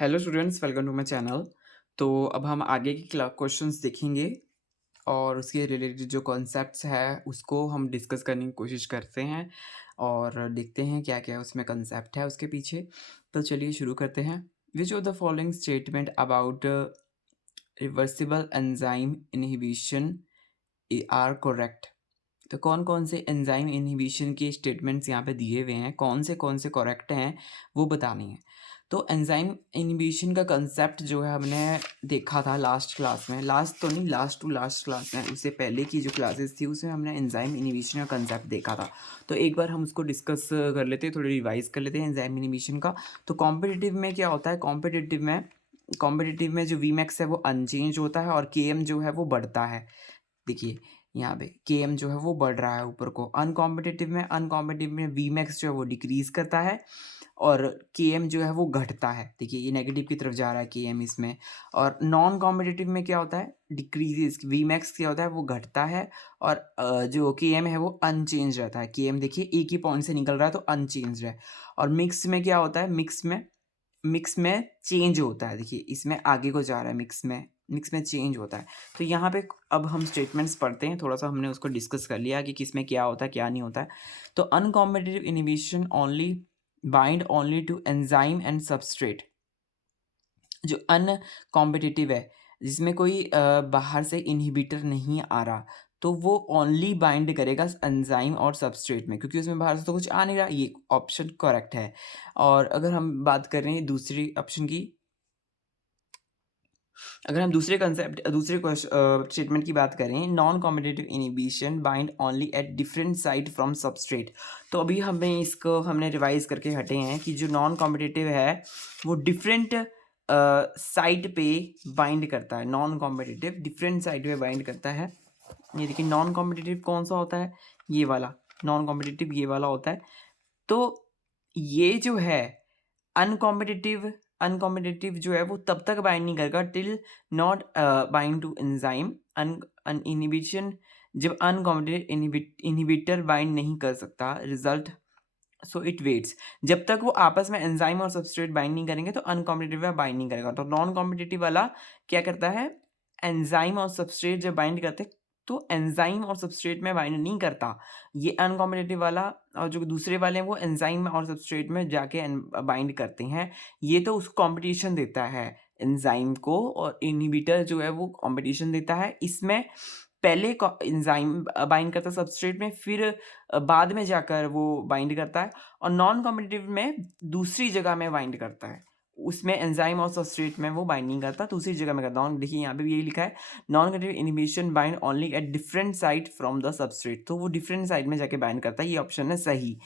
Hello students, welcome to my channel. तो अब हम आगे की क्वेश्चंस देखेंगे और उसके रिलेटेड जो कॉन्सेप्ट्स है उसको हम डिस्कस करने की कोशिश करते हैं और देखते हैं क्या क्या उसमें कंसेप्ट है उसके पीछे। तो चलिए शुरू करते हैं। Which of the following statement about reversible enzyme inhibition are correct. तो कौन-कौन से एंजाइम इन्हिबिशन के स्टेटमेंट्स यहाँ पे दिए हुए हैं, कौन से करेक्ट हैं, वो बतानी है। तो एंजाइम इन्हिबिशन का कांसेप्ट जो है हमने देखा था लास्ट क्लास में, लास्ट तो नहीं, लास्ट टू लास्ट क्लास में, उससे पहले की जो क्लासेस थी उसमें हमने एंजाइम इन्हिबिशन का कांसेप्ट देखा था। तो एक बार हम उसको डिस्कस कर लेते हैं, थोड़ा रिवाइज कर लेते हैं एंजाइम इन्हिबिशन का। तो कॉम्पिटिटिव में क्या होता है, कॉम्पिटिटिव में जो वीमैक्स है वो अनचेंज होता है और केएम जो है वो बढ़ता है। देखिए यहाँ पे केएम जो है वो बढ़ रहा है ऊपर को। अनकॉम्पिटिटिव में वीमैक्स जो है वो डिक्रीज करता है और केएम जो है वो घटता है। देखिए ये नेगेटिव की तरफ जा रहा है केएम इसमें। और नॉन कॉम्पिटिटिव में क्या होता है, डिक्रीजेस। वीमैक्स क्या होता है, वो घटता है और जो केएम है वो अनचेंज रहता है। केएम देखिए एक ही पॉइंट से निकल रहा है तो अनचेंज है। और मिक्स में क्या होता है, मिक्स में चेंज होता है। देखिए इसमें आगे को जा रहा है, मिक्स में चेंज होता है। तो यहाँ पे अब हम स्टेटमेंट्स पढ़ते हैं, थोड़ा सा हमने उसको डिस्कस कर लिया कि किसमें क्या होता है क्या नहीं होता है। तो uncompetitive inhibition only bind only to enzyme and substrate. जो अनकॉम्पिटिटिव है, जिसमें कोई बाहर से इनहिबिटर नहीं आ रहा, तो वो ओनली बाइंड करेगा एंजाइम और सबस्ट्रेट में, क्योंकि उसमें बाहर से तो कुछ आ नहीं रहा। ये ऑप्शन करेक्ट है। और अगर हम बात कर रहे हैं दूसरी ऑप्शन की, अगर हम दूसरे स्टेटमेंट की बात करें, non competitive inhibition bind only at different site from substrate. तो अभी हमने रिवाइज करके हटे हैं कि जो नॉन कॉम्पिटिटिव है वो डिफरेंट साइट पे बाइंड करता है। नॉन कॉम्पिटिटिव डिफरेंट साइट पे बाइंड करता है। ये देखिए नॉन कॉम्पिटिटिव कौन सा होता है, ये वाला। नॉन कॉम्पिटिटिव ये वाला होता है। तो ये जो है अनकॉम्पिटिटिव अनकॉम्पिटिटिव जो है वो तब तक बाइंड नहीं करेगा till not bind to enzyme. Un inhibition, जब अनकॉम्पिटिटिव इनहिबिटर बाइंड नहीं कर सकता, रिजल्ट सो इट वेट्स। जब तक वो आपस में एंजाइम और सबस्ट्रेट बाइंड नहीं करेंगे तो अनकॉम्पिटिटिव वाला बाइंड नहीं करेगा। तो नॉन कॉम्पिटिटिव वाला क्या करता है, एंजाइम और सबस्ट्रेट जब बाइंड करते हैं तो एंजाइम और सबस्ट्रेट में बाइंड नहीं करता। ये अनकॉम्पिटिटिव वाला, और जो दूसरे वाले हैं वो एंजाइम और सबस्ट्रेट में जाके बाइंड करते हैं। ये तो उसको कंपटीशन देता है एंजाइम को, और इनहिबिटर जो है वो कंपटीशन देता है। इसमें पहले एंजाइम बाइंड करता है सबस्ट्रेट में, फिर बाद में जाकर वो बाइंड करता है। और नॉन कॉम्पिटिटिव में दूसरी जगह में बाइंड करता है, उसमें एंजाइम और सबस्ट्रेट में वो बाइंड नहीं करता, दूसरी जगह में करता हूँ। देखिए यहाँ पे भी यही लिखा है, non competitive inhibition bind only at different site from the substrate. तो वो डिफरेंट साइट में जाके बाइंड करता है, ये ऑप्शन है सही।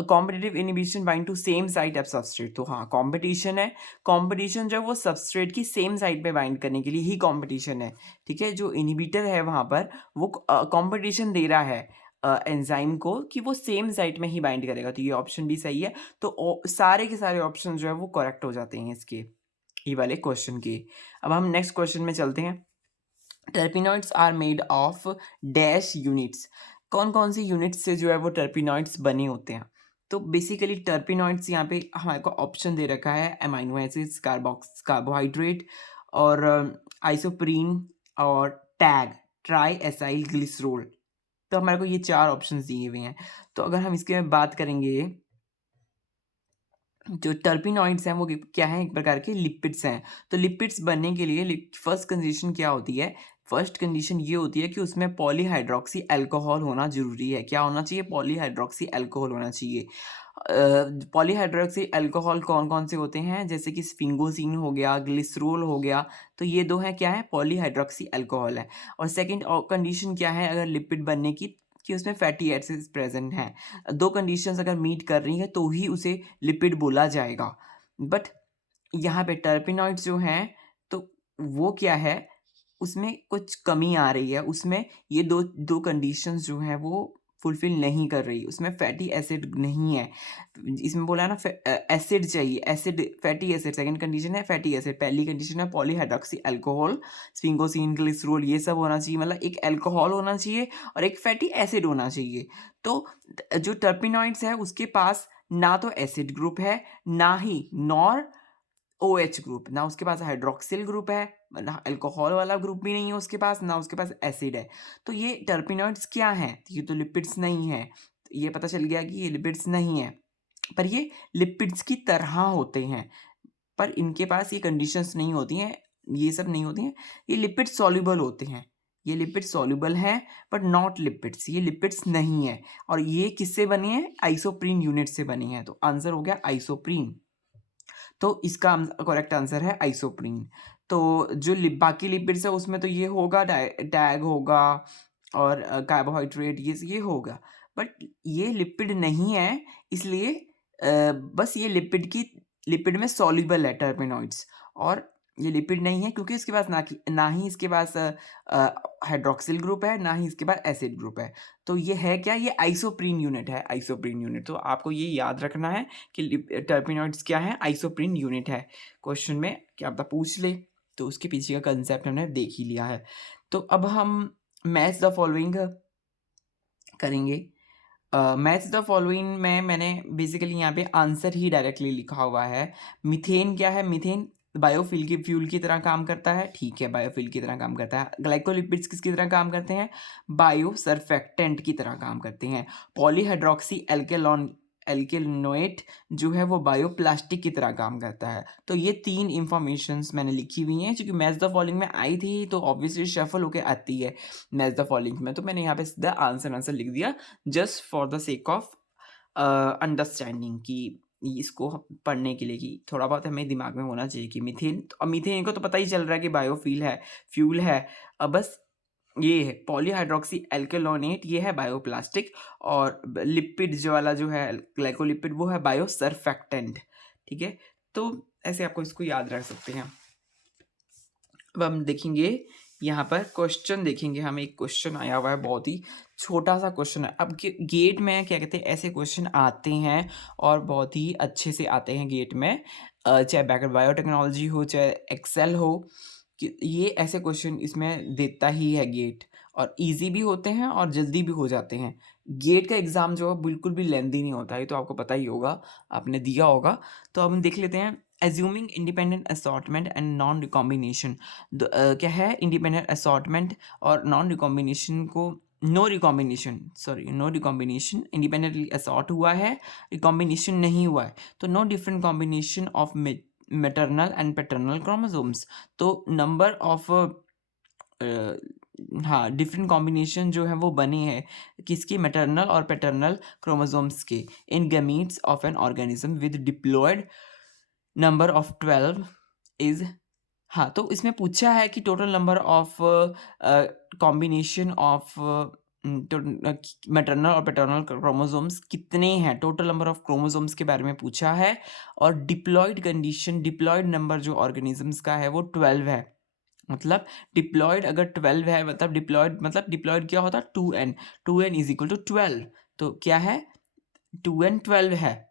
Competitive inhibition bind to same site at substrate. तो हाँ कंपटीशन है, कंपटीशन जो है वो सबस्ट्रेट की सेम साइट पे बाइंड करने के लिए ही कंपटीशन है। ठीक है, जो इनहिबिटर है वहाँ पर वो कंपटीशन दे रहा है एंजाइम को कि वो सेम साइट में ही बाइंड करेगा। तो ये ऑप्शन भी सही है। तो सारे के सारे ऑप्शन जो है वो करेक्ट हो जाते हैं इसके, ये वाले क्वेश्चन के। अब हम नेक्स्ट क्वेश्चन में चलते हैं। Terpenoids are made of dash units. कौन कौन सी यूनिट्स से जो है वो टर्पिनॉइड्स बने होते हैं। तो बेसिकली टर्पिनॉइड्स यहाँ पे हमारे को ऑप्शन दे रखा है, अमाइनो एसिड्स, कार्बोहाइड्रेट और आइसोप्रीन और टैग, ट्राई एसाइल ग्लिसरोल। तो हमारे को ये चार ऑप्शंस दिए हुए हैं। तो अगर हम इसके में बात करेंगे, जो टर्पिनॉइड्स हैं वो क्या हैं, एक प्रकार के लिपिड्स हैं। तो लिपिड्स बनने के लिए फर्स्ट कंडीशन क्या होती है, फर्स्ट कंडीशन ये होती है कि उसमें पॉलीहाइड्रोक्सी अल्कोहल होना जरूरी है। क्या होना चाहिए, पॉलीहाइड्रोक्सी अल्कोहल होना चाहिए। पॉलीहाइड्रोक्सी अल्कोहल कौन कौन से होते हैं, जैसे कि स्फिंगोसिन हो गया, ग्लिसरोल हो गया। तो ये दो हैं, क्या है, पॉलीहाइड्रोक्सी अल्कोहल है। और सेकेंड कंडीशन क्या है अगर लिपिड बनने की, कि उसमें फैटी एसिड्स प्रेजेंट हैं। दो कंडीशंस अगर मीट कर रही है तो ही उसे लिपिड बोला जाएगा। बट यहाँ पे टर्पिनॉइड्स जो हैं, तो वो क्या है, उसमें कुछ कमी आ रही है। उसमें ये दो दो कंडीशंस जो हैं वो फुलफिल नहीं कर रही। उसमें फैटी एसिड नहीं है। इसमें बोला है ना, एसिड चाहिए, acid, fatty acid. Second condition है फैटी एसिड, पहली कंडीशन है पॉलीहाइड्रोक्सी अल्कोहल, स्फिंगोसिन, ग्लिसरोल, ये सब होना चाहिए। मतलब एक अल्कोहल होना चाहिए और एक फैटी एसिड होना चाहिए। तो जो टर्पिनॉइड्स है उसके पास ना तो एसिड ग्रुप है, ना ही नॉर OH ग्रुप, ना उसके पास हाइड्रोक्सिल ग्रुप है, ना अल्कोहल वाला ग्रुप भी नहीं है उसके पास, ना उसके पास एसिड है। तो ये टर्पेनॉइड्स क्या हैं? ये तो लिपिड्स नहीं है। ये पता चल गया कि ये लिपिड्स नहीं है, पर ये लिपिड्स की तरह होते हैं, पर इनके पास ये कंडीशंस नहीं होती हैं, ये सब नहीं होती हैं। ये लिपिड सॉल्युबल होते हैं, ये लिपिड सॉल्युबल हैं बट नॉट लिपिड्स, ये लिपिड्स नहीं है। और ये किससे बने हैं? आइसोप्रीन यूनिट से बने हैं। तो आंसर हो गया आइसोप्रीन। तो इसका करेक्ट आंसर है आइसोप्रीन। तो जो बाकी लिपिड्स है उसमें तो ये होगा, टैग होगा और कार्बोहाइड्रेट ये होगा, बट ये लिपिड नहीं है, इसलिए बस ये लिपिड में सॉल्युबल है टर्पेनॉइड्स, और ये लिपिड नहीं है क्योंकि इसके पास ना ही इसके पास हाइड्रोक्सिल ग्रुप है, ना ही इसके पास एसिड ग्रुप है। तो ये है क्या? ये आइसोप्रीन यूनिट है, आइसोप्रीन यूनिट। तो आपको ये याद रखना है कि टर्पेनॉइड्स क्या है? आइसोप्रीन यूनिट है। क्वेश्चन में क्या पता पूछ ले, तो उसके पीछे का कंसेप्ट हमने देख ही लिया है। तो अब हम मैच द फॉलोइंग करेंगे। मैच द फॉलोइंग में मैंने बेसिकली यहाँ पे आंसर ही डायरेक्टली लिखा हुआ है। मीथेन क्या है? मीथेन फ्यूल की तरह काम करता है, ठीक है, बायोफ्यूल की तरह काम करता है। ग्लाइकोलिपिड्स किसकी तरह काम करते हैं? बायो सरफेक्टेंट की तरह काम करते हैं। पॉलीहाइड्रोक्सी एल्केनोएट जो है वो बायोप्लास्टिक की तरह काम करता है। तो ये 3 इंफॉर्मेशंस मैंने लिखी हुई हैं, क्योंकि मैच द फॉलोइंग में आई थी तो ऑब्वियसली शफल होके आती है मैच द फॉलोइंग में। तो मैंने यहाँ पे सीधा आंसर लिख दिया, just for the sake of understanding, कि इसको पढ़ने के लिए कि थोड़ा बहुत हमें दिमाग में होना चाहिए कि मीथेन, तो मीथेन को तो पता ही चल रहा है कि बायोफ्यूल है, फ्यूल है। अब बस ये है पॉलीहाइड्रोक्सी एल्केनोएट, ये है बायोप्लास्टिक, और लिपिड जो वाला जो है ग्लाइकोलिपिड वो है बायो सरफेक्टेंट, ठीक है। तो ऐसे आपको इसको याद रख सकते हैं। अब हम देखेंगे यहाँ पर क्वेश्चन देखेंगे, हमें एक क्वेश्चन आया हुआ है, बहुत ही छोटा सा क्वेश्चन है। अब गेट में क्या कहते हैं, ऐसे क्वेश्चन आते हैं और बहुत ही अच्छे से आते हैं गेट में, चाहे बैकवर्ड बायोटेक्नोलॉजी हो चाहे एक्सेल हो, कि ये ऐसे क्वेश्चन इसमें देता ही है गेट, और इजी भी होते हैं और जल्दी भी हो जाते हैं। गेट का एग्ज़ाम जो है बिल्कुल भी लेंदी नहीं होता है, तो आपको पता ही होगा, आपने दिया होगा। तो अब हम देख लेते हैं। Assuming independent assortment and non recombination, क्या है इंडिपेंडेंट असॉर्टमेंट और नॉन रिकॉम्बिनेशन को, नो रिकॉम्बिनेशन, इंडिपेंडेंटली असॉर्ट हुआ है, रिकॉम्बिनेशन नहीं हुआ है, तो no different combination of maternal and paternal chromosomes. तो नंबर ऑफ हाँ, डिफरेंट कॉम्बिनेशन जो है वो बने हैं किसकी? मैटरनल और पैटर्नल क्रोमोसोम्स के, in gametes of an organism with diploid number of 12 is, हाँ, तो इसमें पूछा है कि total number of combination of maternal और पैटर्नल क्रोमोसोम्स कितने हैं, टोटल नंबर ऑफ क्रोमोसोम्स के बारे में पूछा है। और डिप्लॉयड कंडीशन, डिप्लॉयड नंबर जो ऑर्गेनिजम्स का है वो 12 है। मतलब डिप्लॉयड अगर 12 है, मतलब डिप्लॉयड क्या होता है? 2n, 2n is equal to 12। तो क्या है? 2n 12 है।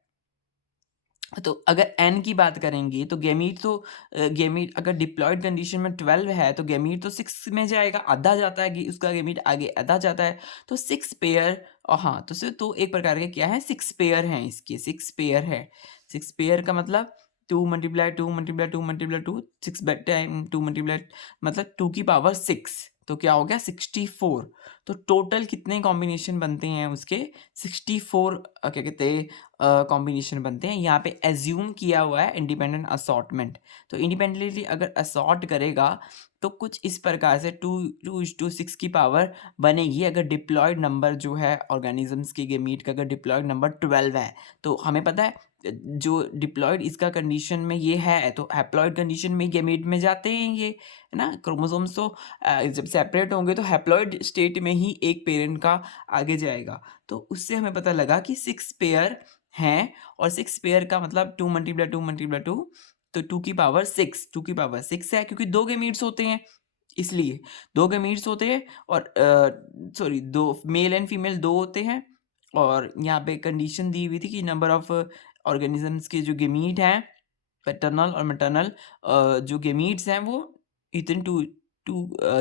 तो अगर n की बात करेंगे तो गेमीट अगर डिप्लॉयड कंडीशन में 12 है तो गेमीट तो 6 में जाएगा, आधा जाता है कि उसका गेमीट आगे आधा जाता है, तो 6 पेयर। और हाँ, तो एक प्रकार के क्या है? 6 पेयर हैं, इसके 6 पेयर है। 6 पेयर का मतलब 2 multiply 2 multiply 2 multiply 2, 6 time 2 multiply, मतलब 2 की पावर 6, तो क्या हो गया? 64। तो टोटल कितने कॉम्बिनेशन बनते हैं उसके? 64 क्या कहते हैं कॉम्बिनेशन बनते हैं। यहाँ पे एज्यूम किया हुआ है इंडिपेंडेंट असॉर्टमेंट, तो इंडिपेंडेंटली अगर असॉर्ट करेगा तो कुछ इस प्रकार से 2:6 की पावर बनेगी, अगर डिप्लॉयड नंबर जो है ऑर्गेनिजम्स के गेमीट का अगर डिप्लॉयड नंबर 12 है। तो हमें पता है जो डिप्लॉयड इसका कंडीशन में ये है, तो हैप्लॉयड कंडीशन में गेमीट में जाते हैं ये, है ना। क्रोमोसोम्स तो जब सेपरेट होंगे तो हैप्लॉयड स्टेट में ही एक पेरेंट का आगे जाएगा। तो उससे हमें पता लगा कि 6 पेयर हैं, और 6 पेयर का मतलब 2 मल्टीप्लाई 2 मल्टीप्लाई 2, तो 2 की पावर 6 है, क्योंकि 2 गेमीट्स होते हैं, इसलिए 2 गेमीट्स होते हैं, और सॉरी 2 मेल एंड फीमेल 2 होते हैं। और यहाँ पे कंडीशन दी हुई थी कि नंबर ऑफ ऑर्गेनिजम्स के जो गेमीट हैं, पैटर्नल और मैटर्नल जो गेमीट्स हैं वो इतने टू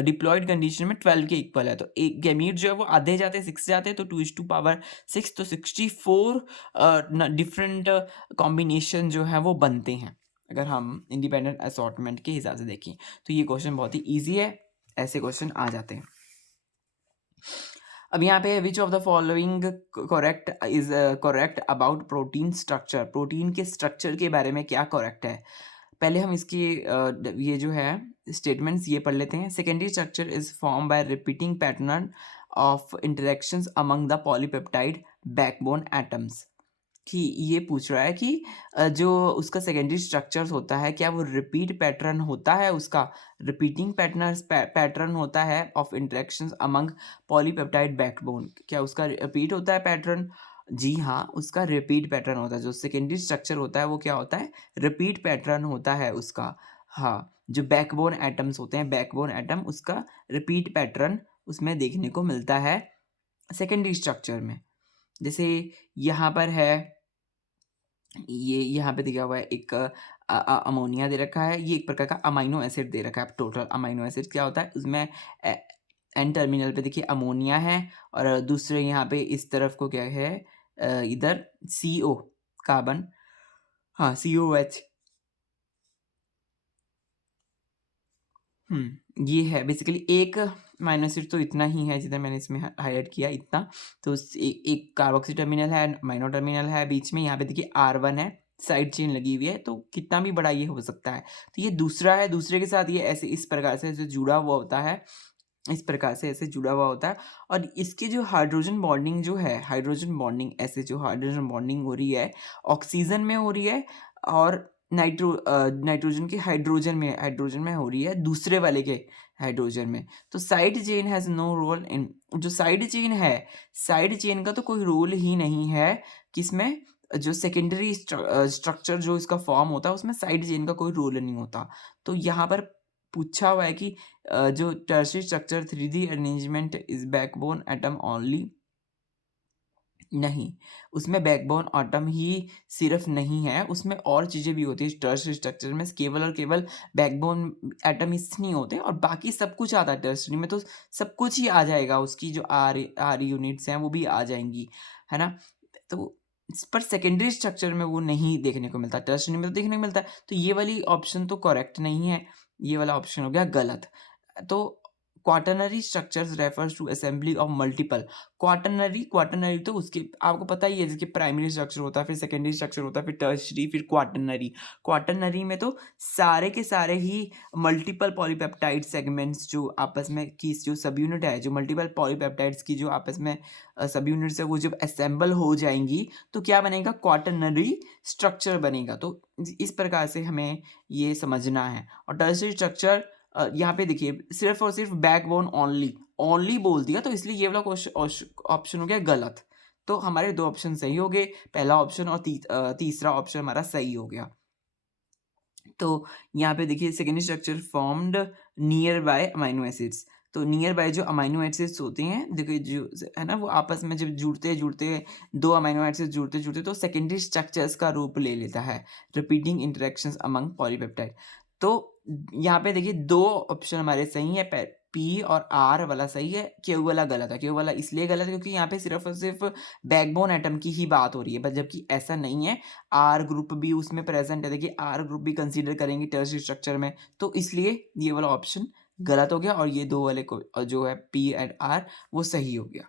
डिप्लॉयड कंडीशन में 12 के इक्वल है। तो एक गेमीट जो है वो आधे जाते हैं, 6 जाते हैं, तो 2:6, तो 64 डिफरेंट कॉम्बिनेशन जो है वो बनते हैं। अगर हम इंडिपेंडेंट असॉर्टमेंट के हिसाब से देखें तो ये क्वेश्चन बहुत ही ईजी है, ऐसे क्वेश्चन आ जाते हैं। अब यहाँ पे विच of the following correct is correct about protein structure, protein के स्ट्रक्चर के बारे में क्या करेक्ट है। पहले हम इसकी ये जो है स्टेटमेंट्स ये पढ़ लेते हैं। Secondary structure is form by repeating pattern of interactions among the polypeptide backbone atoms, कि ये पूछ रहा है कि जो उसका सेकेंडरी स्ट्रक्चर्स होता है क्या वो रिपीट पैटर्न होता है, उसका रिपीटिंग पैटर्न होता है of interactions among polypeptide backbone, क्या उसका रिपीट होता है पैटर्न। जी हाँ, उसका रिपीट पैटर्न होता है। जो सेकेंडरी स्ट्रक्चर होता है वो क्या होता है, रिपीट पैटर्न होता है उसका। हाँ, जो बैकबोन एटम्स होते हैं, बैकबोन एटम, उसका रिपीट पैटर्न उसमें देखने को मिलता है सेकेंडरी स्ट्रक्चर में। जैसे यहाँ पर है, ये यहाँ पे दिया हुआ है एक अमोनिया दे रखा है, ये एक प्रकार का अमाइनो एसिड दे रखा है। टोटल अमाइनो एसिड क्या होता है, उसमें एन टर्मिनल पे देखिए अमोनिया है, और दूसरे यहाँ पे इस तरफ को क्या है, इधर CO कार्बन, हाँ COH। ये है बेसिकली एक अमाइनो एसिड, तो इतना ही है जितना मैंने इसमें हाईलाइट किया इतना। तो एक कार्बोक्सी टर्मिनल है, अमाइनो टर्मिनल है बीच में, यहाँ पे देखिए R1 है, साइड चेन लगी हुई है, तो कितना भी बड़ा ये हो सकता है। तो ये दूसरा है, दूसरे के साथ ये ऐसे इस प्रकार से ऐसे जुड़ा हुआ होता है, इस प्रकार से ऐसे जुड़ा हुआ होता है। और इसकी जो हाइड्रोजन बॉन्डिंग जो है, हाइड्रोजन बॉन्डिंग, ऐसे जो हाइड्रोजन बॉन्डिंग हो रही है ऑक्सीजन में हो रही है, और नाइट्रोजन के हाइड्रोजन में हो रही है दूसरे वाले के हाइड्रोजन में। तो side chain has no role in, जो साइड चेन है, साइड चेन का तो कोई रोल ही नहीं है किसमें, जो सेकेंडरी स्ट्रक्चर जो इसका फॉर्म होता है उसमें साइड चेन का कोई रोल नहीं होता। तो यहाँ पर पूछा हुआ है कि जो tertiary structure 3D arrangement is backbone atom only, नहीं, उसमें बैकबोन एटम ही सिर्फ नहीं है, उसमें और चीज़ें भी होती है टर्शियरी स्ट्रक्चर में, केवल और केवल बैकबोन एटम ही नहीं होते, और बाकी सब कुछ आता है टर्शियरी में, तो सब कुछ ही आ जाएगा, उसकी जो आर यूनिट्स हैं वो भी आ जाएंगी, है ना। तो पर सेकेंडरी स्ट्रक्चर में वो नहीं देखने को मिलता, टर्शियरी में तो देखने को मिलता है। तो ये वाली ऑप्शन तो करेक्ट नहीं है, ये वाला ऑप्शन हो गया गलत। तो quaternary structures refers to assembly of multiple, quaternary तो उसके आपको पता ही है, जिसके प्राइमरी स्ट्रक्चर होता है, फिर सेकेंडरी स्ट्रक्चर होता है, फिर टर्शरी, फिर क्वाटरनरी। क्वाटरनरी में तो सारे के सारे ही मल्टीपल पॉलीपेप्टाइड सेगमेंट्स जो आपस में की जो सब यूनिट है, जो मल्टीपल पॉलीपेप्टाइड्स की जो आपस में सब यूनिट्स है, वो जब असेंबल हो जाएंगी तो क्या बनेगा, क्वाटरनरी स्ट्रक्चर बनेगा। तो इस प्रकार से हमें ये समझना है। और टर्शरी स्ट्रक्चर यहाँ पे देखिए सिर्फ और सिर्फ बैकबोन ओनली, ओनली बोल दिया, तो इसलिए ये वाला ऑप्शन हो गया गलत। तो हमारे दो ऑप्शन सही हो गए, पहला ऑप्शन और तीसरा ऑप्शन हमारा सही हो गया। तो यहाँ पे देखिए secondary structure formed near by amino acids, तो नियर बाय जो अमाइनो एसिड्स होते हैं देखिए जो है ना, वो आपस में जब जुड़ते जुड़ते दो अमाइनो एसिड्स जुड़ते जुड़ते तो सेकेंडरी स्ट्रक्चर्स का रूप ले लेता है, रिपीटिंग इंटरेक्शंस अमंग पॉलीपेप्टाइड। तो यहाँ पे देखिए दो ऑप्शन हमारे सही है, P और R वाला सही है, Q वाला गलत है। Q वाला इसलिए गलत है क्योंकि यहाँ पे सिर्फ और सिर्फ बैकबोन एटम की ही बात हो रही है, बट जबकि ऐसा नहीं है, R ग्रुप भी उसमें प्रेजेंट है। देखिए R ग्रुप भी कंसीडर करेंगे टर्शियरी स्ट्रक्चर में, तो इसलिए ये वाला ऑप्शन गलत हो गया, और ये दो वाले को जो है P एंड R वो सही हो गया।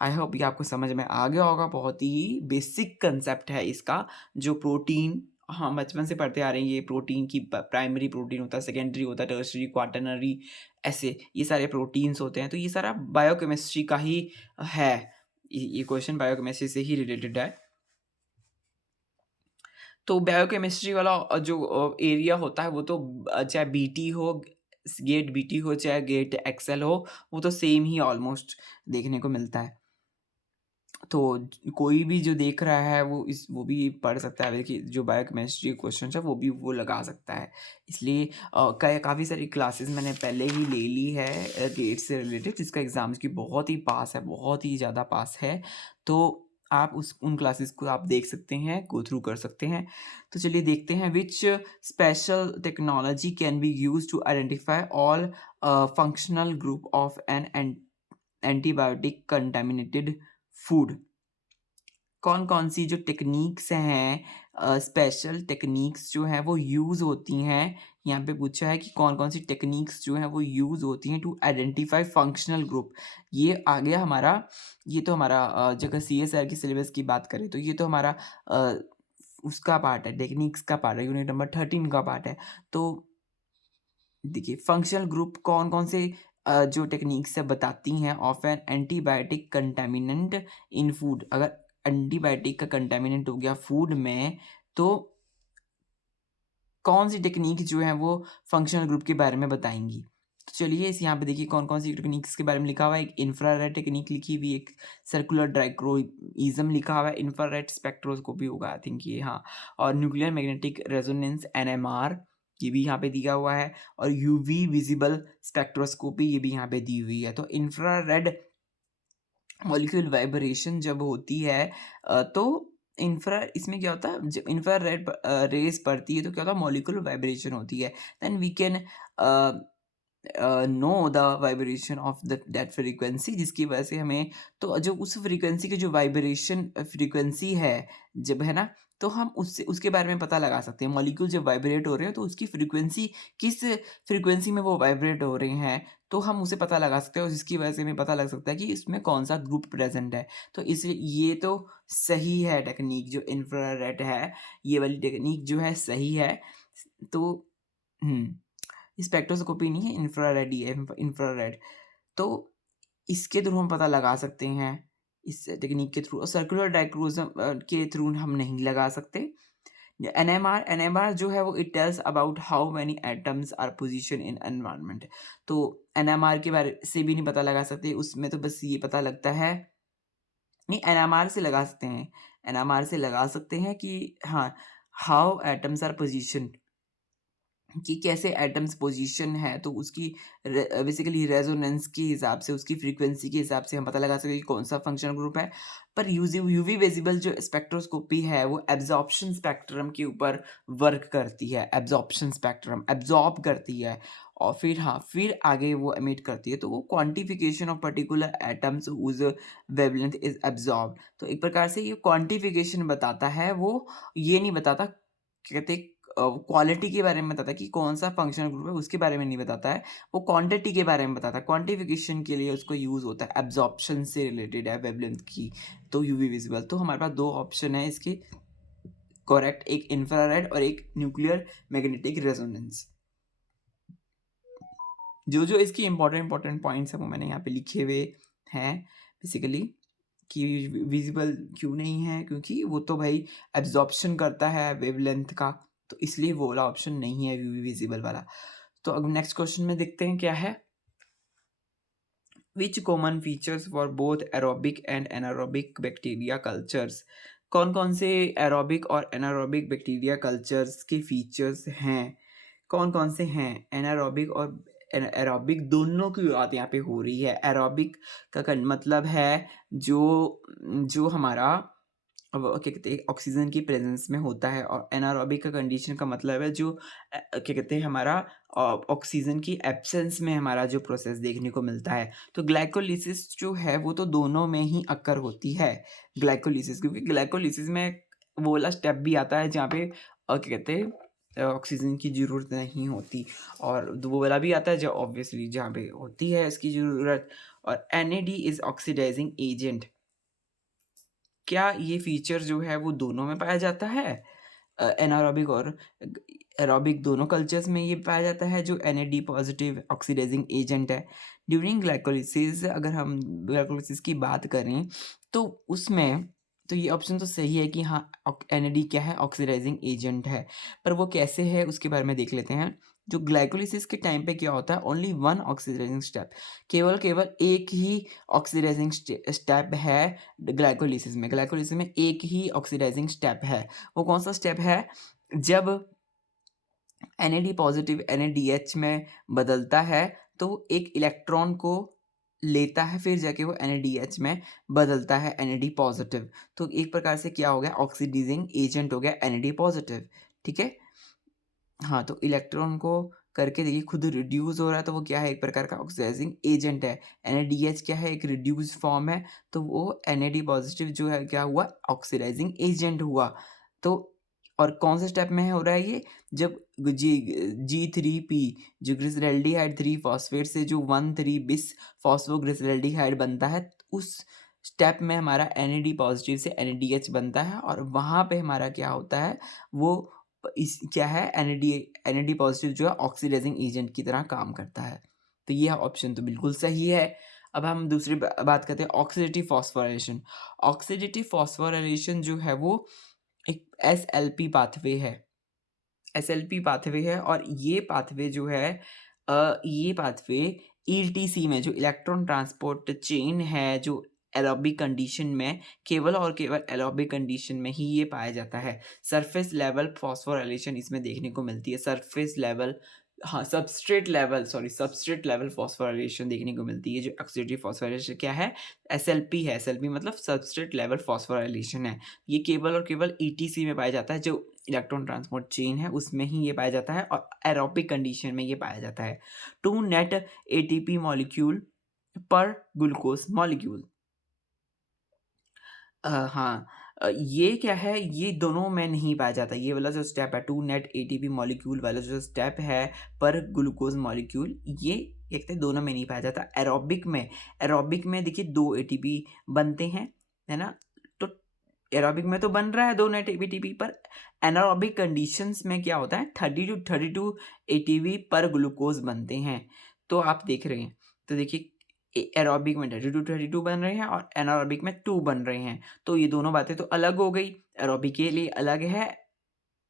आई होप ये आपको समझ में आ गया होगा, बहुत ही बेसिक कंसेप्ट है इसका। जो प्रोटीन हाँ बचपन से पढ़ते आ रहे हैं, ये प्रोटीन की प्राइमरी प्रोटीन होता है, सेकेंडरी होता है, टर्शरी, क्वाटरनरी, ऐसे ये सारे प्रोटीन्स होते हैं। तो ये सारा बायोकेमिस्ट्री का ही है, ये क्वेश्चन बायोकेमिस्ट्री से ही रिलेटेड है। तो बायोकेमिस्ट्री वाला जो एरिया होता है वो तो चाहे बीटी हो, गेट बीटी हो, चाहे गेट एक्सेल हो, वो तो सेम ही ऑलमोस्ट देखने को मिलता है। तो कोई भी जो देख रहा है वो भी पढ़ सकता है। देखिए जो बायोकेमिस्ट्री क्वेश्चन है वो भी वो लगा सकता है। इसलिए काफ़ी सारी क्लासेस मैंने पहले ही ले ली है गेट से रिलेटेड, जिसका एग्ज़ाम्स की बहुत ही पास है, बहुत ही ज़्यादा पास है। तो आप उन क्लासेस को आप देख सकते हैं, गो थ्रू कर सकते हैं। तो चलिए देखते हैं, which special technology can be use to identify all functional group of an antibiotic contaminated food. कौन कौन सी जो टेक्निक्स हैं स्पेशल टेक्निक्स जो हैं वो यूज़ होती हैं। यहाँ पे पूछा है कि कौन-कौन सी टेक्निक्स जो हैं वो यूज़ होती हैं टू आइडेंटिफाई फंक्शनल ग्रुप। ये आ गया हमारा, ये तो हमारा जगह सीएसआर की सिलेबस की बात करें तो ये तो हमारा अ, उसका पार्ट है, टेक्निक्स का पार्ट है, यूनिट नंबर 13 का पार्ट है। तो देखिए फंक्शनल ग्रुप कौन-कौन से जो टेक्निक्स है बताती हैं of an antibiotic contaminant in food. अगर एंटीबायोटिक का कंटामिनेंट हो गया फूड में, तो कौन सी टेक्निक जो है वो फंक्शनल ग्रुप के बारे में बताएँगी। तो चलिए इस यहाँ पे देखिए कौन-कौन सी टेक्निक्स के बारे में लिखा हुआ है। एक इंफ्रारेड टेक्निक लिखी हुई है, एक सर्कुलर डाइक्रोइज़्म लिखा हुआ है, इंफ्रारेड स्पेक्ट्रोस्कोपी होगा आई थिंक ये, हाँ। और न्यूक्लियर मैग्नेटिक रेजोनेंस एनएमआर ये भी यहाँ पे दिया हुआ है, और यूवी विजिबल स्पेक्ट्रोस्कोपी ये भी यहाँ पे दी हुई है। तो इंफ्रारेड मॉलिक्यूल वाइब्रेशन जब होती है तो इंफ्रा इसमें क्या होता है, जब इंफ्रारेड रेज पड़ती है तो क्या होता है, मॉलिक्यूल वाइब्रेशन होती है। Then we can know the vibration of that frequency, जिसकी वजह से हमें, तो जो उस फ्रीक्वेंसी की जो वाइब्रेशन फ्रीक्वेंसी है जब है ना, तो हम उससे उसके बारे में पता लगा सकते हैं। मॉलिक्यूल जब वाइब्रेट हो रहे हैं तो उसकी फ्रीक्वेंसी किस फ्रीक्वेंसी में वो वाइब्रेट हो रहे हैं, तो हम उसे पता लगा सकते हैं, और जिसकी वजह से हमें पता लग सकता है कि इसमें कौन सा ग्रुप प्रेजेंट है। तो इस ये तो सही है टेक्निक, जो इंफ्रारेड है ये वाली टेक्निक जो है सही है। तो स्पेक्ट्रोस्कोपी नहीं है, इंफ्रारेड ही है, इंफ्रारेड। तो इसके थ्रू हम पता लगा सकते हैं, इस टेक्निक के थ्रू। और सर्कुलर डाइक्रोइज़्म के थ्रू हम नहीं लगा सकते। एनएमआर एनएमआर जो है वो it tells about how many atoms are position in environment. तो एनएमआर के बारे से भी नहीं पता लगा सकते, उसमें तो बस ये पता लगता है, नहीं एनएमआर से लगा सकते हैं, एनएमआर से लगा सकते हैं कि हाँ, हाउ एटम्स आर पोजीशन, कि कैसे एटम्स पोजीशन है, तो उसकी बेसिकली रेजोनेंस के हिसाब से, उसकी फ्रीक्वेंसी के हिसाब से हम पता लगा सकते हैं कि कौन सा फंक्शनल ग्रुप है। पर यूवी विजिबल जो स्पेक्ट्रोस्कोपी है वो एब्जॉर्प्शन स्पेक्ट्रम के ऊपर वर्क करती है। एब्जॉर्प्शन स्पेक्ट्रम एब्जॉर्ब करती है, और फिर हाँ, फिर आगे वो एमिट करती है। तो वो quantification of particular atoms whose wavelength is absorb. तो एक प्रकार से ये क्वांटिफिकेशन बताता है, वो ये नहीं बताता, कहते क्वालिटी के बारे में बताता है कि कौन-सा फंक्शनल ग्रुप है, उसके बारे में नहीं बताता है, वो क्वांटिटी के बारे में बताता है। क्वांटिफिकेशन के लिए उसको यूज़ होता है, एब्ज़ॉर्प्शन से रिलेटेड है वेवलेंथ की, तो यूवी विज़िबल। तो हमारे पास 2 ऑप्शन है इसके करेक्ट, एक इंफ्रारेड और एक न्यूक्लियर मैग्नेटिक रेजोनेंस। जो-जो इसकी इम्पोर्टेंट पॉइंट्स हैं वो मैंने यहाँ पे लिखे हुए हैं बेसिकली, कि विज़िबल क्यों नहीं है, क्योंकि वो तो भाई एब्ज़ॉर्प्शन करता है वेवलेंथ का, तो इसलिए वो वाला ऑप्शन नहीं है विज़िबल वाला। तो अब नेक्स्ट क्वेश्चन में देखते हैं क्या है। Which common features for both aerobic and anaerobic bacteria cultures. कौन-कौन से एरोबिक और एनारोबिक बैक्टीरिया कल्चर्स के फीचर्स हैं? कौन-कौन से हैं? एनारोबिक और एरोबिक दोनों की बात यहाँ पे हो रही है। एरोबिक का मतलब है जो जो हमारा अब क्या कहते हैं ऑक्सीजन की प्रेजेंस में होता है, और एनारोबिक का कंडीशन का मतलब है जो क्या कहते हैं हमारा ऑक्सीजन की एब्सेंस में हमारा जो प्रोसेस देखने को मिलता है। तो ग्लाइकोलिसिस जो है वो तो दोनों में ही अक्कर होती है। ग्लाइकोलिसिस, क्योंकि ग्लाइकोलिसिस में वो वाला स्टेप भी आता है जहाँ पे क्या कहते हैं ऑक्सीजन की ज़रूरत नहीं होती, और वो वाला भी आता है जो ऑब्वियसली जहाँ पे होती है इसकी ज़रूरत। और एनएडी इज़ ऑक्सीडाइजिंग एजेंट। क्या ये फीचर जो है वो दोनों में पाया जाता है? एनारोबिक और एरोबिक दोनों कल्चर्स में ये पाया जाता है, जो एनएडी पॉजिटिव ऑक्सीडाइजिंग एजेंट है। ड्यूरिंग ग्लाइकोलिसिस, अगर हम ग्लाइकोलिसिस की बात करें तो उसमें, तो ये ऑप्शन तो सही है कि हाँ, एनएडी क्या है, ऑक्सीडाइजिंग एजेंट है। पर वो कैसे है उसके बारे में देख लेते हैं। जो ग्लाइकोलिसिस के टाइम पे क्या होता है, ओनली वन ऑक्सीडाइजिंग स्टेप, केवल केवल एक ही ऑक्सीडाइजिंग स्टेप है ग्लाइकोलिसिस में। ग्लाइकोलिसिस में एक ही ऑक्सीडाइजिंग स्टेप है। वो कौन सा स्टेप है? जब एनएडी पॉजिटिव एनएडीएच में बदलता है तो वो एक इलेक्ट्रॉन को लेता है, फिर जाके वो एनएडीएच में बदलता है एनएडी पॉजिटिव। तो एक प्रकार से क्या हो गया, ऑक्सीडाइजिंग एजेंट हो गया एनएडी पॉजिटिव। ठीक है। हाँ, तो इलेक्ट्रॉन को करके देखिए खुद रिड्यूस हो रहा है, तो वो क्या है, एक प्रकार का ऑक्सीडाइजिंग एजेंट है। एनएडीएच क्या है, एक रिड्यूस्ड फॉर्म है, तो वो एनएडी पॉजिटिव जो है क्या हुआ, ऑक्सीडाइजिंग एजेंट हुआ। तो और कौन से स्टेप में हो रहा है ये? जब G3P जो ग्लिसरैल्डिहाइड 3 फॉस्फेट से जो 1,3 बिस फॉस्फोग्लिसरैल्डिहाइड बनता है, उस स्टेप में हमारा NAD पॉजिटिव से NADH बनता है और वहाँ पे हमारा क्या होता है, वो इस क्या है, NAD पॉजिटिव जो है ऑक्सीडाइजिंग एजेंट की तरह काम करता है। तो ये ऑप्शन तो बिल्कुल सही है। अब हम दूसरी बात करते हैं, ऑक्सीडेटिव फॉस्फोराइलेशन। ऑक्सीडेटिव फॉस्फोराइलेशन जो है वो एक SLP पाथवे है। SLP पाथवे है और ये पाथवे जो है ये पाथवे ETC में जो इलेक्ट्रॉन ट्रांसपोर्ट चेन है, जो एरोबिक कंडीशन में, केवल और केवल एरोबिक कंडीशन में ही ये पाया जाता है। सरफेस लेवल फॉस्फोराइलेशन इसमें देखने को मिलती है। सरफेस लेवल, हाँ, सबस्ट्रेट लेवल फॉस्फोराइलेशन देखने को मिलती है। जो ऑक्सीडेटिव फॉस्फोराइलेशन क्या है? SLP है। SLP मतलब सबस्ट्रेट लेवल फॉस्फोराइलेशन है। ये केवल और केवल ETC में पाया जाता है, जो इलेक्ट्रॉन ट्रांसपोर्ट चेन है उसमें ही ये पाया जाता है और एरोबिक कंडीशन में ये पाया जाता है। 2 नेट ATP मॉलिक्यूल पर ग्लूकोज मॉलिक्यूल। हाँ, ये क्या है, ये दोनों में नहीं पाया जाता। ये वाला जो स्टेप है 2 नेट ATP मॉलिक्यूल वाला जो स्टेप है पर ग्लूकोज मॉलिक्यूल, ये कहते हैं दोनों में नहीं पाया जाता। एरोबिक में देखिए 2 ATP बनते हैं, है ना? तो एरोबिक में तो बन रहा है 2 नेट ATP, पर एनारोबिक कंडीशंस में क्या होता है, 30 to 32 ATP पर ग्लूकोज बनते हैं। तो आप देख रहे हैं, तो देखिए एरोबिक में 32 बन रहे हैं और एनारोबिक में 2 बन रहे हैं। तो ये दोनों बातें तो अलग हो गई। एरोबिक के लिए अलग है,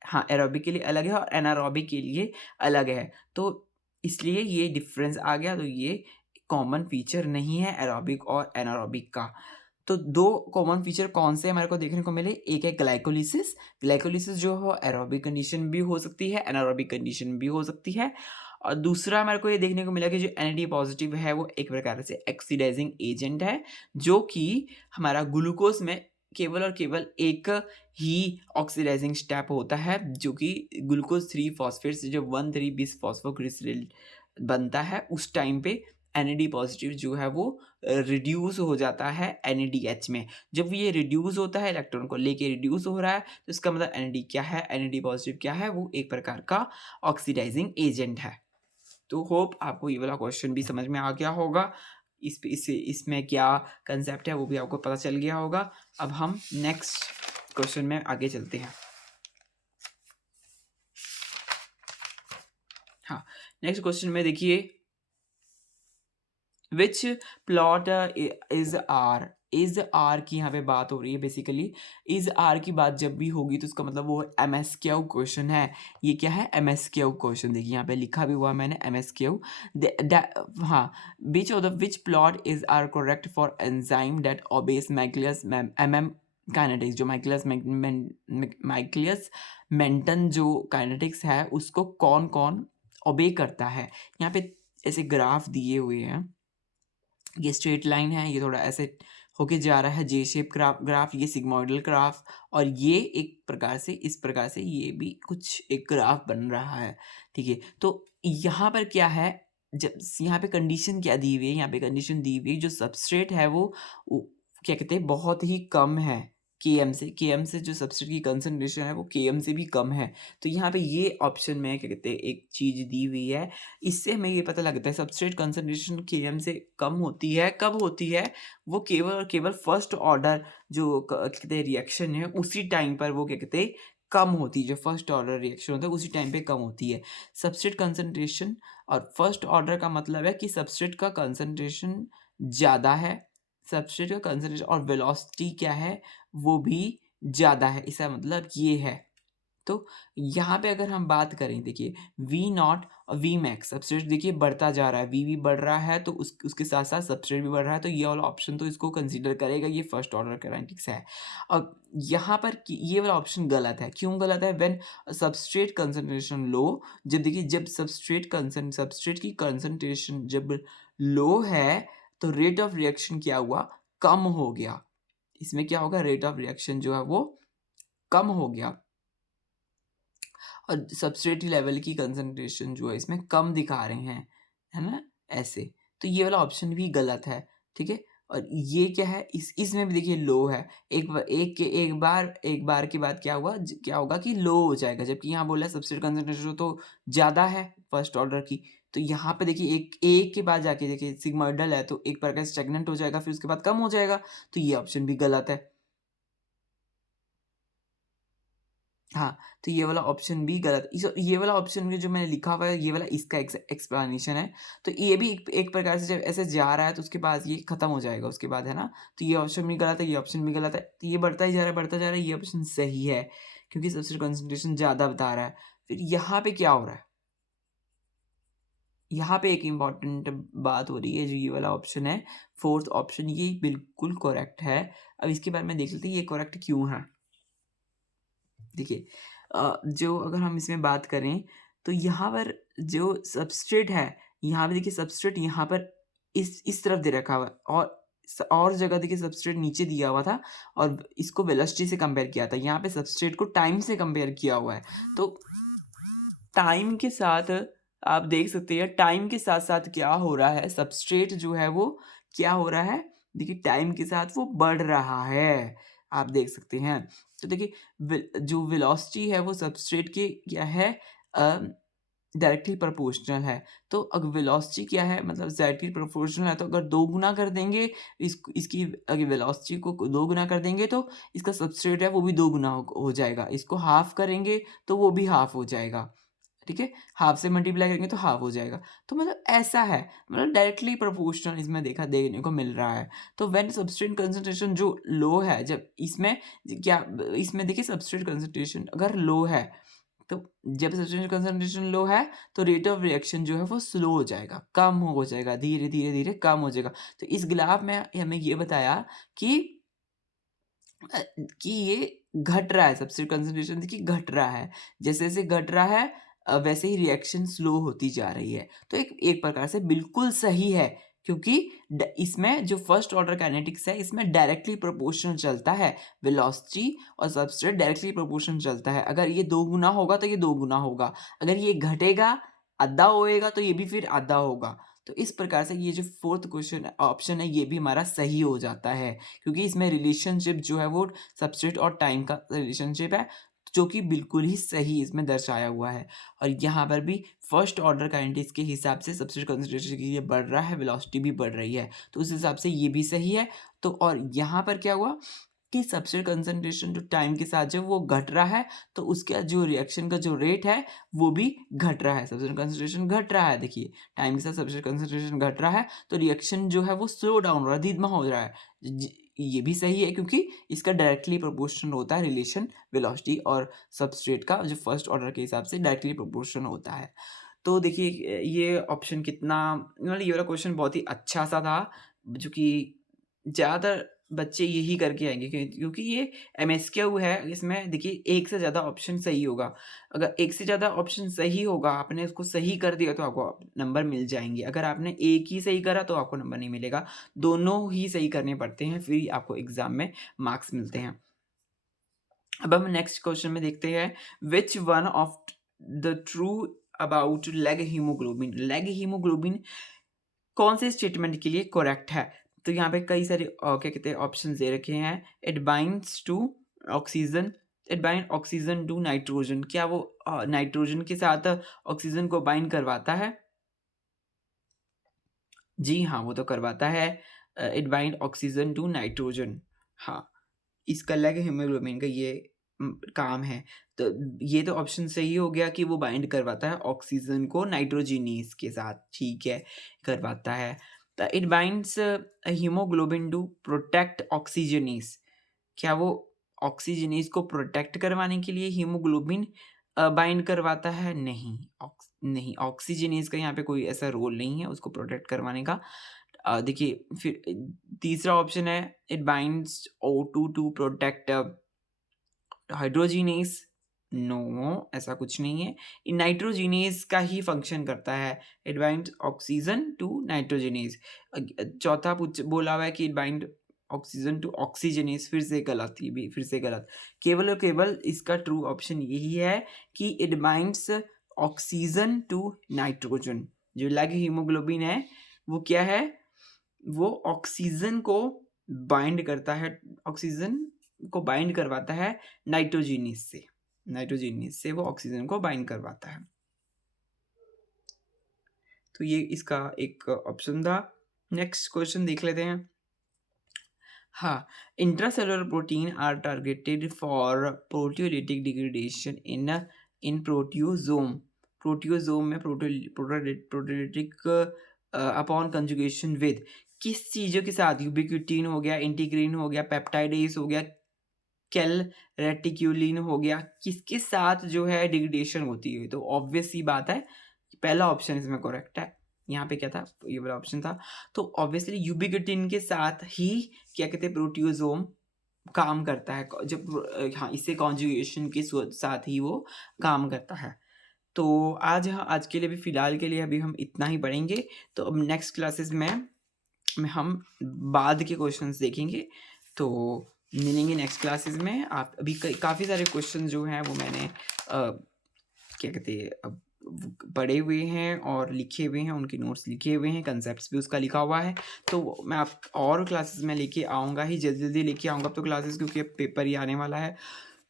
हाँ, एरोबिक के लिए अलग है और एनारोबिक के लिए अलग है। तो इसलिए ये डिफरेंस आ गया। तो ये कॉमन फीचर नहीं है एरोबिक और एनारोबिक का। तो 2 कॉमन फीचर कौन से हमारे को देखने को मिले? एक है ग्लाइकोलिसिस। ग्लाइकोलिसिस जो हो एरोबिक कंडीशन भी हो सकती है, एनारोबिक कंडीशन भी हो सकती है। और दूसरा हमारे को ये देखने को मिला कि जो NAD पॉजिटिव है वो एक प्रकार से ऑक्सीडाइजिंग एजेंट है, जो कि हमारा ग्लूकोज में केवल और केवल एक ही ऑक्सीडाइजिंग स्टेप होता है, जो कि ग्लूकोज 3 फॉस्फेट से जो 1,3 बिस फॉस्फोग्लिसरॉल बनता है, उस टाइम पे NAD पॉजिटिव जो है वो रिड्यूस हो जाता है NADH में। जब ये रिड्यूस होता है, इलेक्ट्रॉन को लेके रिड्यूस हो रहा है, तो इसका मतलब NAD क्या है, NAD पॉजिटिव क्या है, वो एक प्रकार का ऑक्सीडाइजिंग एजेंट है। तो होप आपको ये वाला क्वेश्चन भी समझ में आ गया होगा। इसमें क्या कंसेप्ट है वो भी आपको पता चल गया होगा। अब हम नेक्स्ट क्वेश्चन में आगे चलते हैं। हाँ, नेक्स्ट क्वेश्चन में देखिए, विच प्लॉट इज आर की यहाँ पे बात हो रही है। बेसिकली इज आर की बात जब भी होगी तो उसका मतलब वो MSQ क्वेश्चन है। ये क्या है? MSQ question. देखिए यहाँ पे लिखा भी हुआ है मैंने MSQ। हाँ, which plot is are correct for enzyme that obeys Michaelis kinetics. जो माइक्लियस मेंटन जो काइनेटिक्स है उसको कौन कौन ओबे करता है? यहाँ पे ऐसे ग्राफ दिए हुए हैं। ये स्ट्रेट लाइन है, ये थोड़ा ऐसे होके जा रहा है जे शेप ग्राफ, ये सिग्मोइडल ग्राफ, और ये एक प्रकार से इस प्रकार से ये भी कुछ एक ग्राफ बन रहा है। ठीक है, तो यहाँ पर क्या है, जब यहाँ पे कंडीशन क्या दी हुई है, यहाँ पे कंडीशन दी हुई है जो सबस्ट्रेट है वो क्या कहते हैं बहुत ही कम है KM से जो सबस्ट्रेट की कंसंट्रेशन है वो KM से भी कम है। तो यहाँ पे ये ऑप्शन में क्या कहते हैं एक चीज़ दी हुई है, इससे हमें ये पता लगता है सबस्ट्रेट कंसंट्रेशन KM से कम होती है। कब होती है? वो केवल और केवल फर्स्ट ऑर्डर जो कहते हैं रिएक्शन है उसी टाइम पर वो क्या कहते हैं कम होती है। जो फर्स्ट ऑर्डर रिएक्शन होता है उसी टाइम पे कम होती है सबस्ट्रेट कंसंट्रेशन। और फर्स्ट ऑर्डर का मतलब है कि सबस्ट्रेट का कंसंट्रेशन ज़्यादा है, सबस्ट्रेट का कंसंट्रेशन और वेलोसिटी क्या है वो भी ज़्यादा है। इसका मतलब ये है। तो यहाँ पे अगर हम बात करें, देखिए V0 और Vmax सबस्ट्रेट देखिए बढ़ता जा रहा है, V भी बढ़ रहा है तो उसके साथ साथ सबस्ट्रेट भी बढ़ रहा है, तो ये वाला ऑप्शन तो इसको कंसीडर करेगा, ये फर्स्ट ऑर्डर काइनेटिक्स है। अब यहाँ पर ये वाला ऑप्शन गलत है। क्यों गलत है? व्हेन सबस्ट्रेट कंसंट्रेशन लो, जब देखिए जब सबस्ट्रेट की कंसंट्रेशन जब लो है तो रेट ऑफ रिएक्शन क्या हुआ? कम हो गया। इसमें क्या होगा? रेट ऑफ रिएक्शन जो है वो कम हो गया और सबस्ट्रेट लेवल की कंसंट्रेशन जो है इसमें कम दिखा रहे हैं, है ना? ऐसे। तो ये वाला ऑप्शन भी गलत है, ठीक है? और ये क्या है, इसमें भी देखिए लो है। एक बार के बाद क्या होगा कि लो हो जाएगा, जबकि यहाँ बोला है सब्स्ट्रेट कंसंट्रेशन तो ज़्यादा है फर्स्ट ऑर्डर की। तो यहाँ पे देखिए एक के बाद जाके देखिए सिग्मोइडल है, तो एक प्रकार से स्टेगनेंट हो जाएगा, फिर उसके बाद कम हो जाएगा। तो ये ऑप्शन भी गलत है। हाँ, तो ये वाला ऑप्शन भी गलत, ये वाला ऑप्शन भी जो मैंने लिखा हुआ है, ये वाला इसका एक्सप्लेनेशन है। तो ये भी एक प्रकार से जब ऐसे जा रहा है तो उसके बाद ये खत्म हो जाएगा उसके बाद, है ना? तो ये ऑप्शन भी गलत है, ये ऑप्शन भी गलत है। तो ये बढ़ता ही जा रहा है, बढ़ता जा रहा है, ये ऑप्शन सही है, क्योंकि सब्स्ट्रेट कंसंट्रेशन ज़्यादा बता रहा है। फिर यहाँ पे क्या हो रहा है? यहाँ पे एक इम्पॉर्टेंट बात हो रही है, जो ये वाला ऑप्शन है, 4th ऑप्शन, ये बिल्कुल करेक्ट है। अब इसके बारे में देख लेते हैं ये करेक्ट क्यों है? देखिए जो अगर हम इसमें बात करें, तो यहाँ पर जो सबस्ट्रेट है, यहाँ पे देखिए सबस्ट्रेट यहाँ पर इस तरफ दे रखा हुआ है, और जगह देखिए सबस्ट्रेट नीचे दिया हुआ था, और इसको वेलोसिटी से कंपेयर किया था। यहाँ पे सबस्ट्रेट को टाइम से कंपेयर किया हुआ है। तो टाइम के साथ आप देख सकते हैं, टाइम के साथ-साथ क्या हो रहा है, सबस्ट्रेट जो है वो क्या हो रहा है, देखिए टाइम के साथ वो बढ़ रहा है, आप देख सकते हैं। तो देखिए जो वेलोसिटी है वो सबस्ट्रेट के क्या है, अ, डायरेक्टली प्रोपोर्शनल है। तो वेलोसिटी क्या है, मतलब डायरेक्टली प्रोपोर्शनल है, तो अगर 2 गुना कर देंगे इसकी, अगर वेलोसिटी को 2 गुना कर देंगे तो इसका सबस्ट्रेट है वो भी 2 गुना हो जाएगा। इसको हाफ करेंगे तो वो भी हाफ हो जाएगा। ठीक है? हाफ से मल्टीप्लाई करेंगे तो हाफ हो जाएगा। तो मतलब ऐसा है, मतलब डायरेक्टली प्रोपोर्शनल इसमें देखने को मिल रहा है। तो व्हेन सब्सट्रेट कंसंट्रेशन जो लो है, जब इसमें क्या, इसमें देखिए सब्सट्रेट कंसंट्रेशन अगर लो है, तो जब सब्सट्रेट कंसंट्रेशन लो है, तो रेट ऑफ रिएक्शन जो है वो स्लो हो जाएगा, कम हो जाएगा, धीरे-धीरे कम हो जाएगा। तो इस ग्राफ में हमें ये बताया कि अ, कि ये घट रहा है, सब्स्टिट्यूट कंसंट्रेशन देखिए घट रहा है। जैसे-जैसे घट रहा है, वैसे ही रिएक्शन स्लो होती जा रही है। तो एक एक प्रकार से बिल्कुल सही है, क्योंकि इसमें जो फर्स्ट ऑर्डर काइनेटिक्स है, इसमें डायरेक्टली प्रोपोर्शनल चलता है। वेलोसिटी और सबस्ट्रेट डायरेक्टली प्रोपोर्शनल चलता है। अगर ये 2 गुना होगा तो ये 2 गुना होगा। अगर ये घटेगा, आधा होएगा, तो ये भी फिर आधा होगा। तो इस प्रकार से ये जो 4th क्वेश्चन ऑप्शन है, ये भी हमारा सही हो जाता है। क्योंकि इसमें रिलेशनशिप जो है वो सबस्ट्रेट और टाइम का रिलेशनशिप है, जो कि बिल्कुल ही सही इसमें दर्शाया हुआ है। और यहाँ पर भी फर्स्ट ऑर्डर काइनेटिक्स के हिसाब से सबस्ट्रेट कंसंट्रेशन की ये बढ़ रहा है, वेलोसिटी भी बढ़ रही है, तो उस हिसाब से ये भी सही है। तो और यहाँ पर क्या हुआ कि सबस्ट्रेट कंसंट्रेशन जो टाइम के साथ जो वो घट रहा है, तो उसका जो रिएक्शन का जो रेट है वो भी घट रहा है। सबस्ट्रेट कंसंट्रेशन घट रहा है, देखिए टाइम के साथ सबस्ट्रेट कंसंट्रेशन घट रहा है, तो रिएक्शन जो है वो स्लो डाउन हो रहा है, धीमा हो रहा है। ये भी सही है, क्योंकि इसका डायरेक्टली प्रोपोर्शनल होता है रिलेशन, वेलोसिटी और सबस्ट्रेट का जो फर्स्ट ऑर्डर के हिसाब से डायरेक्टली प्रोपोर्शनल होता है। तो देखिए ये ऑप्शन कितना, मतलब ये वाला क्वेश्चन बहुत ही अच्छा सा था, जो कि ज़्यादातर बच्चे यही करके आएँगे, क्योंकि ये एमएसक्यू है, इसमें देखिए एक से ज़्यादा ऑप्शन सही होगा। अगर एक से ज़्यादा ऑप्शन सही होगा, आपने उसको सही कर दिया तो आपको नंबर मिल जाएँगे। अगर आपने एक ही सही करा तो आपको नंबर नहीं मिलेगा। दोनों ही सही करने पड़ते हैं, फिर ही आपको एग्ज़ाम में मार्क्स मिलते हैं। अब हम नेक्स्ट क्वेश्चन में देखते हैं, which one of the true about leg haemoglobin, leg haemoglobin कौन से स्टेटमेंट के लिए करेक्ट है? तो यहाँ पे कई सारे क्या कहते हैं ऑप्शंस दे रखे हैं। It binds to oxygen, it bind oxygen to nitrogen, क्या वो नाइट्रोजन के साथ ऑक्सीजन को बाइंड करवाता है? जी हाँ, वो तो करवाता है। It bind oxygen to nitrogen. हाँ, इसका अलग हीमोग्लोबिन का ये काम है। तो ये तो ऑप्शन सही हो गया कि वो बाइंड करवाता है ऑक्सीजन को नाइट्रोजिनेज के साथ, ठीक है, करवाता है। It binds haemoglobin to protect oxygenase, क्या वो ऑक्सीजनेज को प्रोटेक्ट करवाने के लिए हीमोग्लोबिन बाइंड करवाता है? नहीं, नहीं, ऑक्सीजनेज का यहाँ पे कोई ऐसा रोल नहीं है उसको प्रोटेक्ट करवाने का। देखिए फिर तीसरा ऑप्शन है, it binds O2 to protect hydrogenase, no, ऐसा कुछ नहीं है। ये नाइट्रोजिनेज का ही फंक्शन करता है। It binds oxygen to nitrogenase. चौथा बोला हुआ है कि it bind oxygen to oxygenase, फिर से गलत, ये भी फिर से गलत। केवल और केवल इसका ट्रू ऑप्शन यही है कि it binds oxygen to nitrogen. जो लैग हीमोग्लोबिन है वो क्या है, वो ऑक्सीजन को बाइंड करता है, ऑक्सीजन को बाइंड करवाता है नाइट्रोजीनियस से, नाइट्रोजीनियस से वो ऑक्सीजन को बाइंड करवाता है। तो ये इसका एक ऑप्शन था। नेक्स्ट क्वेश्चन देख लेते हैं। हाँ, intracellular protein are targeted for proteolytic degradation in proteasome. Proteasome में प्रोटियोलिटिक अपॉन कंजुगेशन विद किस चीज़ों के साथ, यूबिक्विटीन हो गया, इंटीग्रीन हो गया, पेप्टाइडेज हो गया, कैल रेटिक्यूलिन हो गया, किसके साथ जो है डिग्रेडेशन होती है? तो ऑब्वियस सी बात है, पहला ऑप्शन इसमें करेक्ट है। यहाँ पे क्या था, ये वाला ऑप्शन था। तो ऑब्वियसली यूबिक्विटिन के साथ ही क्या कहते हैं, प्रोटियोजोम काम करता है, जब हाँ, इससे कॉन्जुगेशन के साथ ही वो काम करता है। तो आज के लिए भी, फिलहाल के लिए अभी हम इतना ही पढ़ेंगे। तो अब नेक्स्ट क्लासेस में हम बाद के क्वेश्चंस देखेंगे। तो मिलेंगे नेक्स्ट क्लासेस में। आप अभी काफ़ी सारे क्वेश्चन जो हैं वो मैंने क्या कहते हैं, अब पढ़े हुए हैं और लिखे हुए हैं, उनके नोट्स लिखे हुए हैं, कंसेप्ट्स भी उसका लिखा हुआ है। तो मैं आप और क्लासेस में लेके आऊँगा ही, जल्दी जल्दी लेके आऊँगा अब तो क्लासेस, क्योंकि अब पेपर ही आने वाला है।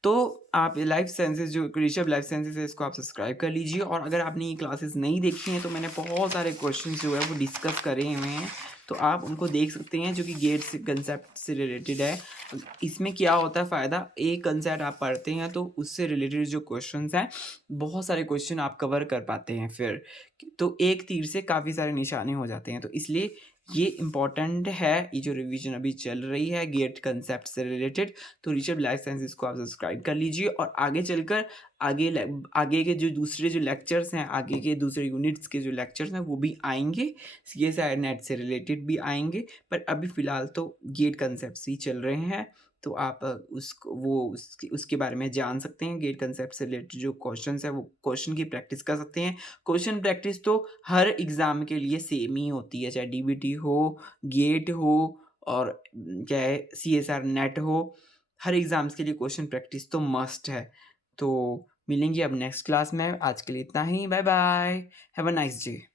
तो आप लाइफ साइंसेस, जो ऋषभ लाइफ साइंसेस है, इसको आप सब्सक्राइब कर लीजिए। और अगर आपने ये क्लासेस नहीं देखी हैं तो मैंने बहुत सारे क्वेश्चन जो है वो डिस्कस करे हुए हैं, तो आप उनको देख सकते हैं, जो कि गेट से कंसेप्ट से रिलेटेड है। इसमें क्या होता है फ़ायदा, एक कंसेप्ट आप पढ़ते हैं तो उससे रिलेटेड जो क्वेश्चंस हैं, बहुत सारे क्वेश्चन आप कवर कर पाते हैं फिर। तो एक तीर से काफ़ी सारे निशाने हो जाते हैं। तो इसलिए ये इम्पॉर्टेंट है, ये जो रिवीजन अभी चल रही है गेट कंसेप्ट से रिलेटेड। तो ऋषभ लाइफ साइंसेस को आप सब्सक्राइब कर लीजिए, और आगे चलकर आगे के जो दूसरे जो लेक्चर्स हैं, आगे के दूसरे यूनिट्स के जो लेक्चर्स हैं वो भी आएंगे, CSIR नेट से रिलेटेड भी आएंगे। पर अभी फ़िलहाल तो गेट कंसेप्ट ही चल रहे हैं। तो आप उसके बारे में जान सकते हैं। गेट कंसेप्ट से रिलेटेड जो क्वेश्चंस है वो क्वेश्चन की प्रैक्टिस कर सकते हैं। क्वेश्चन प्रैक्टिस तो हर एग्ज़ाम के लिए सेम ही होती है, चाहे DBT हो, गेट हो, और क्या है, CSR नेट हो। हर एग्ज़ाम्स के लिए क्वेश्चन प्रैक्टिस तो मस्ट है। तो मिलेंगे अब नेक्स्ट क्लास में। आज के लिए इतना ही। Bye bye. Have a nice day.